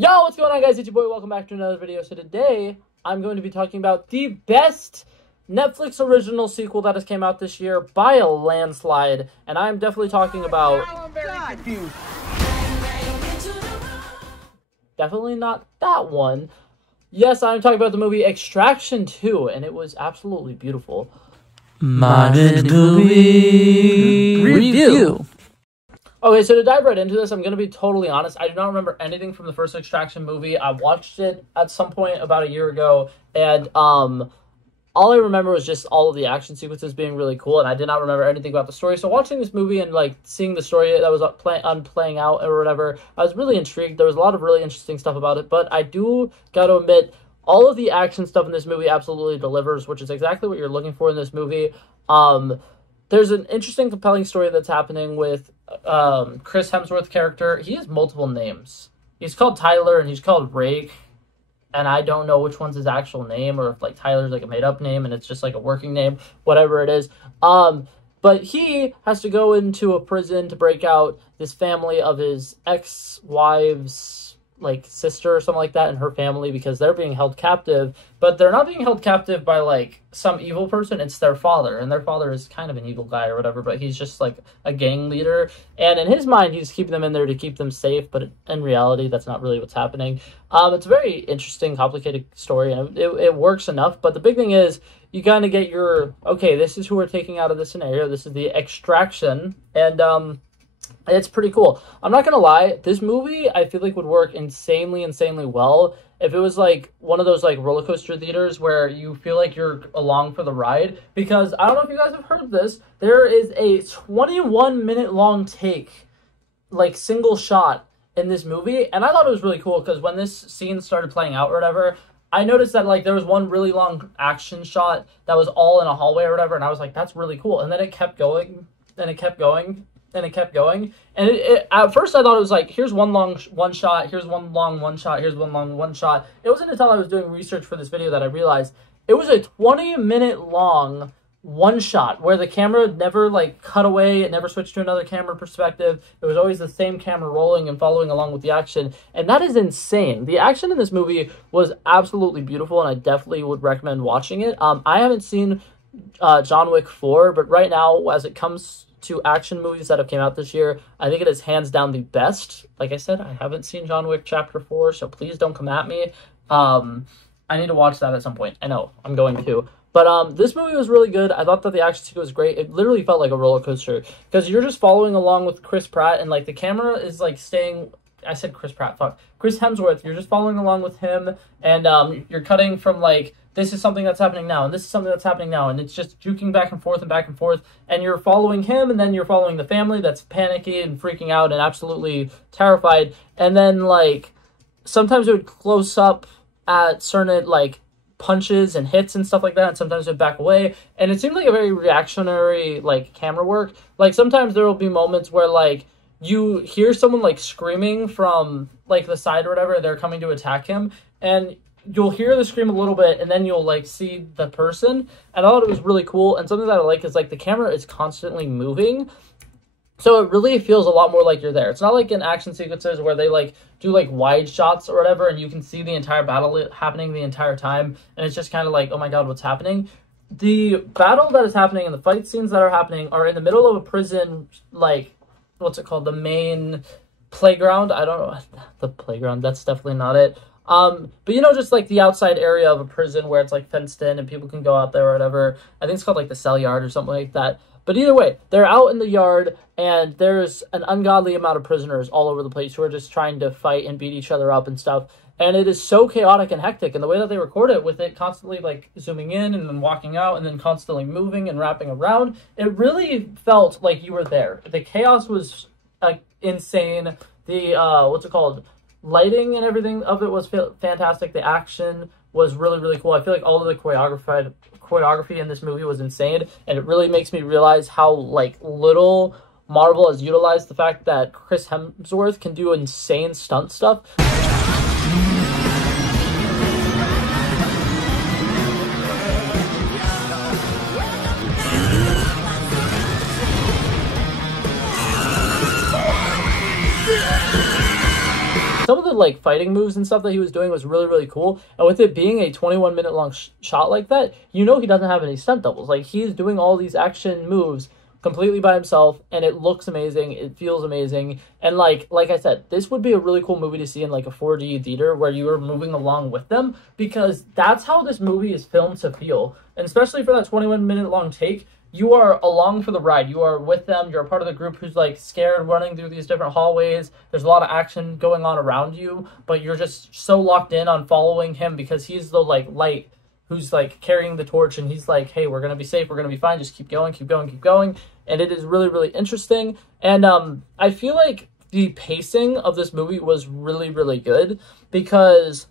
Yo, what's going on, guys? It's your boy. Welcome back to another video. So today, I'm going to be talking about the best Netflix original sequel that has came out this year by a landslide, and I'm definitely talking about... Now I'm very confused. Definitely not that one. Yes, I'm talking about the movie Extraction 2, and it was absolutely beautiful. Modded Movie Review. Okay, so to dive right into this, I'm going to be totally honest. I do not remember anything from the first Extraction movie. I watched it at some point about a year ago, and all I remember was just all of the action sequences being really cool, and I did not remember anything about the story. So watching this movie and like seeing the story that was playing out or whatever, I was really intrigued. There was a lot of really interesting stuff about it, but I do got to admit, all of the action stuff in this movie absolutely delivers, which is exactly what you're looking for in this movie. There's an interesting, compelling story that's happening with Chris Hemsworth character. He has multiple names. He's called Tyler and he's called Rake, and I don't know which one's his actual name, or if like Tyler's like a made-up name and it's just like a working name, whatever it is. But he has to go into a prison to break out this family of his ex-wife's like sister or something like that, and her family, because they're being held captive, but they're not being held captive by like some evil person. It's their father, and their father is kind of an evil guy or whatever, but he's just like a gang leader, and in his mind he's keeping them in there to keep them safe, but in reality that's not really what's happening. It's a very interesting, complicated story, and it works enough, but the big thing is you kind of get your, okay, this is who we're taking out of this scenario, this is the extraction, and it's pretty cool. I'm not gonna lie, this movie I feel like would work insanely well if it was like one of those like roller coaster theaters where you feel like you're along for the ride. Because I don't know if you guys have heard this, there is a 21-minute long take, like single shot in this movie, and I thought it was really cool because when this scene started playing out or whatever, I noticed that like there was one really long action shot that was all in a hallway or whatever, and I was like, that's really cool. And then it kept going, and it kept going, and it kept going, and at first I thought it was like, here's one long one shot, here's one long one shot, here's one long one shot. It wasn't until I was doing research for this video that I realized it was a 20-minute long one shot where the camera never like cut away, it never switched to another camera perspective. It was always the same camera rolling and following along with the action, and that is insane. The action in this movie was absolutely beautiful, and I definitely would recommend watching it. I haven't seen John Wick 4, but right now, as it comes to action movies that have came out this year, I think it is hands down the best. Like I said, I haven't seen John Wick Chapter 4, so please don't come at me. I need to watch that at some point. I know, I'm going to. But this movie was really good. I thought that the action sequence was great. It literally felt like a roller coaster, because you're just following along with Chris Pratt, and like the camera is like staying... I said Chris Pratt, fuck. Chris Hemsworth, you're just following along with him, and you're cutting from like, this is something that's happening now, and this is something that's happening now, and it's just juking back and forth, and you're following him, and then you're following the family that's panicky and freaking out and absolutely terrified, and then, like, sometimes it would close up at certain, like, punches and hits and stuff like that, and sometimes it would back away, and it seemed like a very reactionary, like, camera work. Like, sometimes there will be moments where, like, you hear someone, like, screaming from, like, the side or whatever, they're coming to attack him, and you'll hear the scream a little bit, and then you'll, like, see the person, and I thought it was really cool. And something that I like is, like, the camera is constantly moving, so it really feels a lot more like you're there. It's not like in action sequences where they, like, do, like, wide shots or whatever, and you can see the entire battle happening the entire time, and it's just kind of like, oh my god, what's happening? The battle that is happening and the fight scenes that are happening are in the middle of a prison, like, what's it called? The main playground? I don't know. The playground, that's definitely not it. But you know, just like the outside area of a prison where it's like fenced in and people can go out there or whatever. I think it's called like the cell yard or something like that. But either way, they're out in the yard, and there's an ungodly amount of prisoners all over the place who are just trying to fight and beat each other up and stuff. And it is so chaotic and hectic, and the way that they record it, with it constantly like zooming in and then walking out and then constantly moving and wrapping around, it really felt like you were there. The chaos was insane. The what's it called? Lighting and everything of it was fantastic. The action was really cool. I feel like all of the choreography in this movie was insane, and it really makes me realize how like little Marvel has utilized the fact that Chris Hemsworth can do insane stunt stuff. some of the like fighting moves and stuff that he was doing was really, really cool. And with it being a 21-minute long shot like that, you know he doesn't have any stunt doubles. Like, he's doing all these action moves completely by himself, and it looks amazing, it feels amazing, and like I said, this would be a really cool movie to see in like a 4D theater where you are moving along with them, because that's how this movie is filmed to feel. And especially for that 21-minute long take, you are along for the ride. You are with them. You're a part of the group who's like scared, running through these different hallways. There's a lot of action going on around you, but you're just so locked in on following him because he's the like light who's like carrying the torch, and he's like, hey, we're going to be safe. We're going to be fine. Just keep going, keep going, keep going. And it is really, really interesting. And I feel like the pacing of this movie was really, really good, because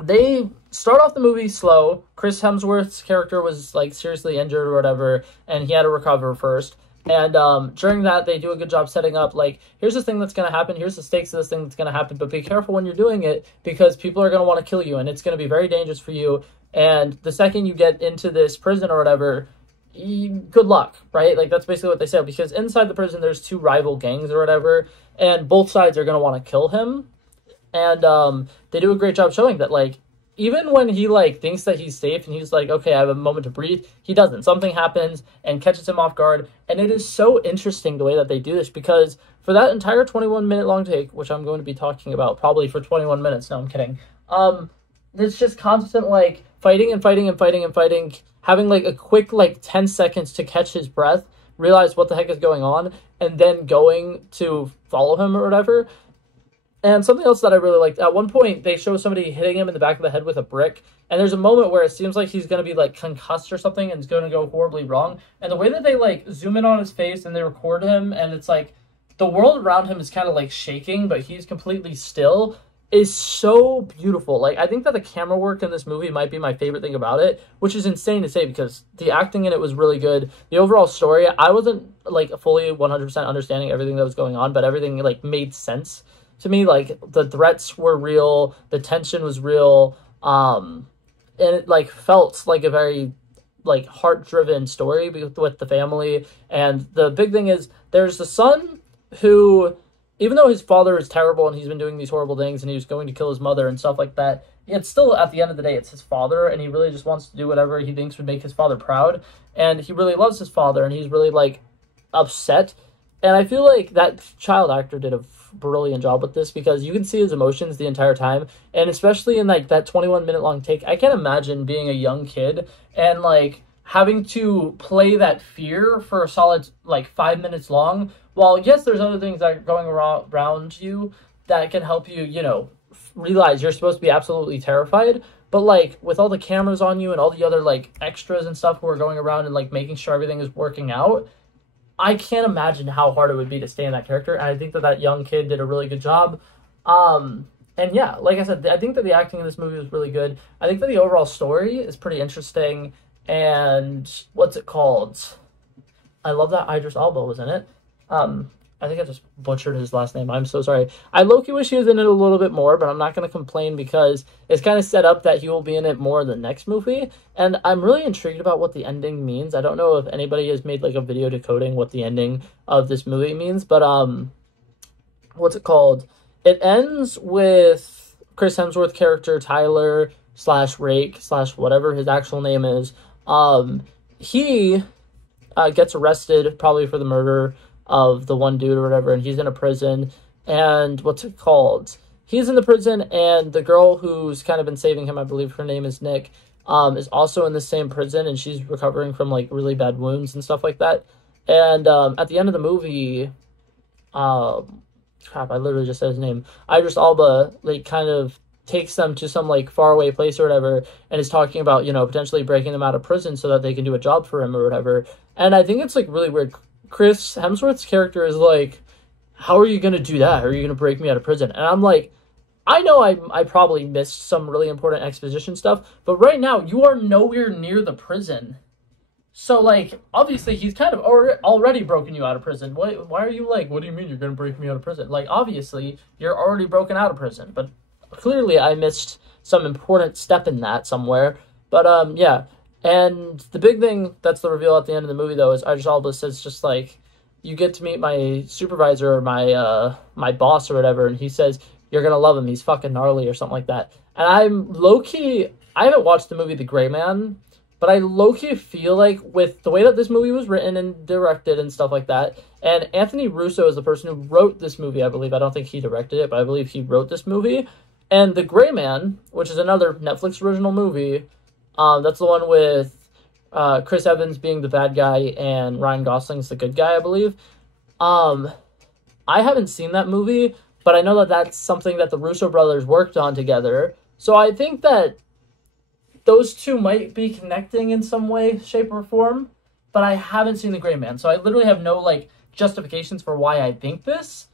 they start off the movie slow. Chris Hemsworth's character was like seriously injured or whatever, and he had to recover first. And during that, they do a good job setting up, like, here's this thing that's going to happen, here's the stakes of this thing that's going to happen, but be careful when you're doing it, because people are going to want to kill you, and it's going to be very dangerous for you. And the second you get into this prison or whatever, good luck, right? Like, that's basically what they said, because inside the prison, there's two rival gangs or whatever, and both sides are going to want to kill him. And they do a great job showing that, like, even when he, like, thinks that he's safe and he's like, okay, I have a moment to breathe, he doesn't. Something happens and catches him off guard. And it is so interesting the way that they do this, because for that entire 21-minute long take, which I'm going to be talking about probably for 21 minutes, no, I'm kidding, it's just constant, like, fighting and fighting and fighting and fighting, having, like, a quick, like, 10 seconds to catch his breath, realize what the heck is going on, and then going to follow him or whatever. And something else that I really liked, at one point, they show somebody hitting him in the back of the head with a brick, and there's a moment where it seems like he's going to be, like, concussed or something, and it's going to go horribly wrong. And the way that they, like, zoom in on his face and they record him, and it's like, the world around him is kind of, like, shaking, but he's completely still, is so beautiful. Like, I think that the camera work in this movie might be my favorite thing about it, which is insane to say, because the acting in it was really good. The overall story, I wasn't, like, fully 100% understanding everything that was going on, but everything, like, made sense to me. Like, the threats were real, the tension was real, and it, like, felt like a very, like, heart-driven story with the family. And the big thing is, there's the son who, even though his father is terrible and he's been doing these horrible things and he was going to kill his mother and stuff like that, it's still, at the end of the day, it's his father, and he really just wants to do whatever he thinks would make his father proud. And he really loves his father, and he's really, like, upset. And I feel like that child actor did a brilliant job with this, because you can see his emotions the entire time. And especially in, like, that 21-minute long take, I can't imagine being a young kid and, like, having to play that fear for a solid, like, 5 minutes long. While, yes, there's other things that are going around you that can help you, you know, realize you're supposed to be absolutely terrified. But, like, with all the cameras on you and all the other, like, extras and stuff who are going around and, like, making sure everything is working out, I can't imagine how hard it would be to stay in that character. And I think that that young kid did a really good job. And, yeah, like I said, I think that the acting in this movie was really good. I think that the overall story is pretty interesting. And what's it called? I love that Idris Elba was in it. I think I just butchered his last name. I'm so sorry. I low-key wish he was in it a little bit more, but I'm not going to complain, because it's kind of set up that he will be in it more in the next movie. And I'm really intrigued about what the ending means. I don't know if anybody has made, like, a video decoding what the ending of this movie means, but, what's it called? It ends with Chris Hemsworth character, Tyler / Rake / whatever his actual name is. He gets arrested, probably for the murder of the one dude or whatever, and he's in a prison. And what's it called? He's in the prison, and the girl who's kind of been saving him, I believe her name is Nick, is also in the same prison, and she's recovering from, like, really bad wounds and stuff like that. And at the end of the movie, crap, I literally just said his name. Idris Elba, like, kind of takes them to some, like, faraway place or whatever, and is talking about, you know, potentially breaking them out of prison so that they can do a job for him or whatever. And I think it's, like, really weird. Chris Hemsworth's character is like, how are you going to do that? Are you going to break me out of prison? And I'm like, I know I probably missed some really important exposition stuff, but right now, you are nowhere near the prison. So, like, obviously, he's kind of already broken you out of prison. Why are you like, what do you mean you're going to break me out of prison? Like, obviously, you're already broken out of prison, but clearly I missed some important step in that somewhere. But, yeah. And the big thing that's the reveal at the end of the movie, though, is Idris Elba says just, like, you get to meet my supervisor or my boss or whatever, and he says, you're gonna love him. He's fucking gnarly or something like that. And I'm low-key, I haven't watched the movie The Gray Man, but I low-key feel like with the way that this movie was written and directed and stuff like that, and Anthony Russo is the person who wrote this movie, I believe. I don't think he directed it, but I believe he wrote this movie. And The Gray Man, which is another Netflix original movie, that's the one with Chris Evans being the bad guy and Ryan Gosling's the good guy, I believe. I haven't seen that movie, but I know that that's something that the Russo brothers worked on together. So I think that those two might be connecting in some way, shape, or form, but I haven't seen The Gray Man, so I literally have no, like, justifications for why I think this.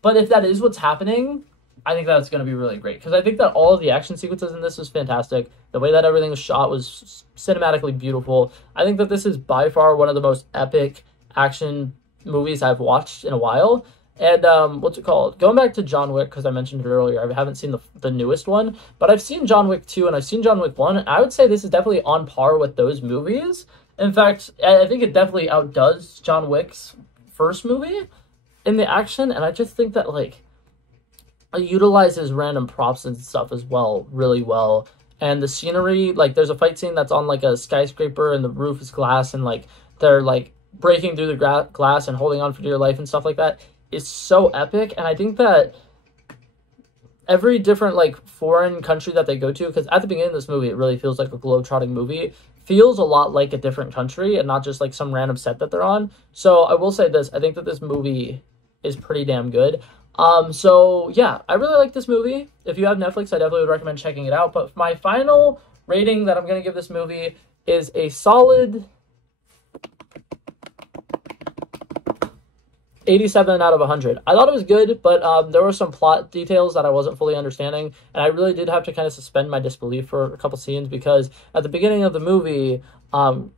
But if that is what's happening, I think that's going to be really great, because I think that all of the action sequences in this was fantastic. The way that everything was shot was cinematically beautiful. I think that this is by far one of the most epic action movies I've watched in a while. And what's it called? Going back to John Wick, because I mentioned it earlier, I haven't seen the newest one, but I've seen John Wick 2 and I've seen John Wick 1, and I would say this is definitely on par with those movies. In fact, I think it definitely outdoes John Wick's first movie in the action, and I just think that, like, it utilizes random props and stuff as well really well. And the scenery, like, there's a fight scene that's on, like, a skyscraper and the roof is glass, and, like, they're, like, breaking through the glass and holding on for dear life and stuff like that. Is so epic, and I think that every different, like, foreign country that they go to, because at the beginning of this movie, it really feels like a globe-trotting movie, feels a lot like a different country and not just, like, some random set that they're on. So I will say this, I think that this movie is pretty damn good. So yeah, I really like this movie. If you have Netflix, I definitely would recommend checking it out. But my final rating that I'm going to give this movie is a solid 87 out of 100. I thought it was good, but there were some plot details that I wasn't fully understanding, and I really did have to kind of suspend my disbelief for a couple scenes, because at the beginning of the movie,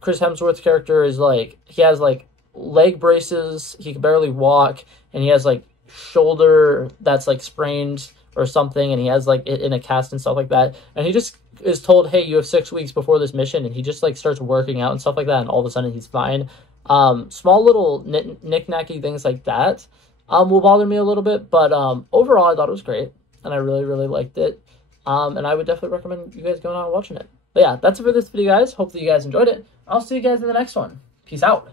Chris Hemsworth's character is like, he has like leg braces, he can barely walk, and he has like shoulder that's like sprained or something, and he has like it in a cast and stuff like that, and he just is told, hey, you have 6 weeks before this mission, and he just like starts working out and stuff like that, and all of a sudden he's fine. Small little knick-knacky things like that will bother me a little bit, but overall I thought it was great, and I really, really liked it, and I would definitely recommend you guys going out and watching it. But yeah, that's it for this video, guys. Hopefully you guys enjoyed it. I'll see you guys in the next one. Peace out.